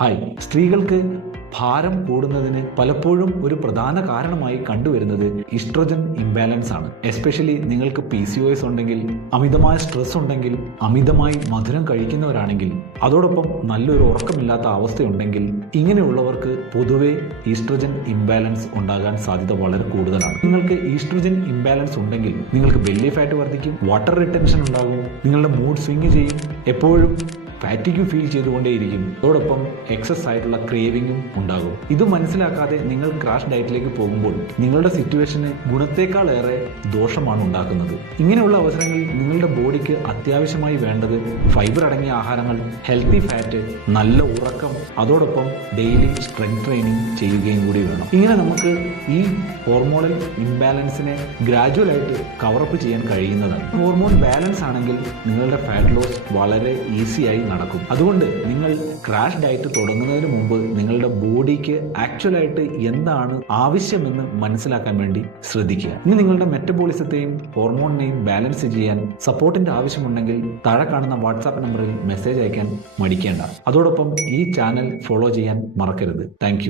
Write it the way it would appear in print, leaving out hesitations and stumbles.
Hi, സ്ത്രീകൾക്ക് ഭാരം കൂടുന്നതിന് പലപ്പോഴും ഒരു പ്രധാന കാരണമായി കണ്ടുവരുന്നത് ഈസ്ട്രോജൻ ഇംബാലൻസ് ആണ്. എസ്പെഷ്യലി നിങ്ങൾക്ക് PCOS ഉണ്ടെങ്കിൽ, അമിതമായ സ്ട്രെസ് ഉണ്ടെങ്കിൽ, അമിതമായി മധുരം കഴിക്കുന്നവരാണെങ്കിൽ, അതോടൊപ്പം നല്ലൊരു ഉറക്കമില്ലാത്ത അവസ്ഥയുണ്ടെങ്കിൽ, ഇങ്ങനെയുള്ളവർക്ക് പൊതുവെ ഈസ്ട്രോജൻ ഇംബാലൻസ് ഉണ്ടാകാൻ സാധ്യത വളരെ കൂടുതലാണ്. നിങ്ങൾക്ക് ഈസ്ട്രോജൻ ഇംബാലൻസ് ഉണ്ടെങ്കിൽ നിങ്ങൾക്ക് ബെല്ലി ഫാറ്റ് വർദ്ധിക്കും, വാട്ടർ റിട്ടൻഷൻ ഉണ്ടാകും, നിങ്ങളുടെ മൂഡ് സ്വിംഗ് ചെയ്യും, എപ്പോഴും ഫാറ്റിഗ് ഫീൽ ചെയ്തുകൊണ്ടേയിരിക്കും, അതോടൊപ്പം എക്സസ് ആയിട്ടുള്ള ക്രേവിങ്ങും ഉണ്ടാകും. ഇത് മനസ്സിലാക്കാതെ നിങ്ങൾ ക്രാഷ് ഡയറ്റിലേക്ക് പോകുമ്പോൾ നിങ്ങളുടെ സിറ്റുവേഷന് ഗുണത്തേക്കാളേറെ ദോഷമാണ് ഉണ്ടാക്കുന്നത്. ഇങ്ങനെയുള്ള അവസരങ്ങളിൽ നിങ്ങളുടെ ബോഡിക്ക് അത്യാവശ്യമായി വേണ്ടത് ഫൈബർ അടങ്ങിയ ആഹാരങ്ങൾ, ഹെൽത്തി ഫാറ്റ്, നല്ല ഉറക്കം, അതോടൊപ്പം ഡെയിലി സ്ട്രെങ്ത് ട്രെയിനിങ് ചെയ്യുകയും കൂടി വേണം. ഇങ്ങനെ നമുക്ക് ഈ ഹോർമോണൽ ഇംബാലൻസിനെ ഗ്രാജുവലായിട്ട് കവറപ്പ് ചെയ്യാൻ കഴിയുന്നതാണ്. ഹോർമോൺ ബാലൻസ് ആണെങ്കിൽ നിങ്ങളുടെ ഫാറ്റ് ലോസ് വളരെ ഈസിയായി നടക്കും. അതുകൊണ്ട് നിങ്ങൾ ക്രാഷ് ഡയറ്റ് തുടങ്ങുന്നതിന് മുമ്പ് നിങ്ങളുടെ ബോഡിക്ക് ആക്ച്വലായിട്ട് എന്താണ് ആവശ്യമെന്ന് മനസ്സിലാക്കാൻ വേണ്ടി ശ്രദ്ധിക്കുക. ഇനി നിങ്ങളുടെ മെറ്റബോളിസത്തെയും ഹോർമോണിനെയും ബാലൻസ് ചെയ്യാൻ സപ്പോർട്ടിന്റെ ആവശ്യമുണ്ടെങ്കിൽ താഴെ കാണുന്ന വാട്സാപ്പ് നമ്പറിൽ മെസ്സേജ് അയക്കാൻ മടിക്കേണ്ട. അതോടൊപ്പം ഈ ചാനൽ ഫോളോ ചെയ്യാൻ മറക്കരുത്. താങ്ക്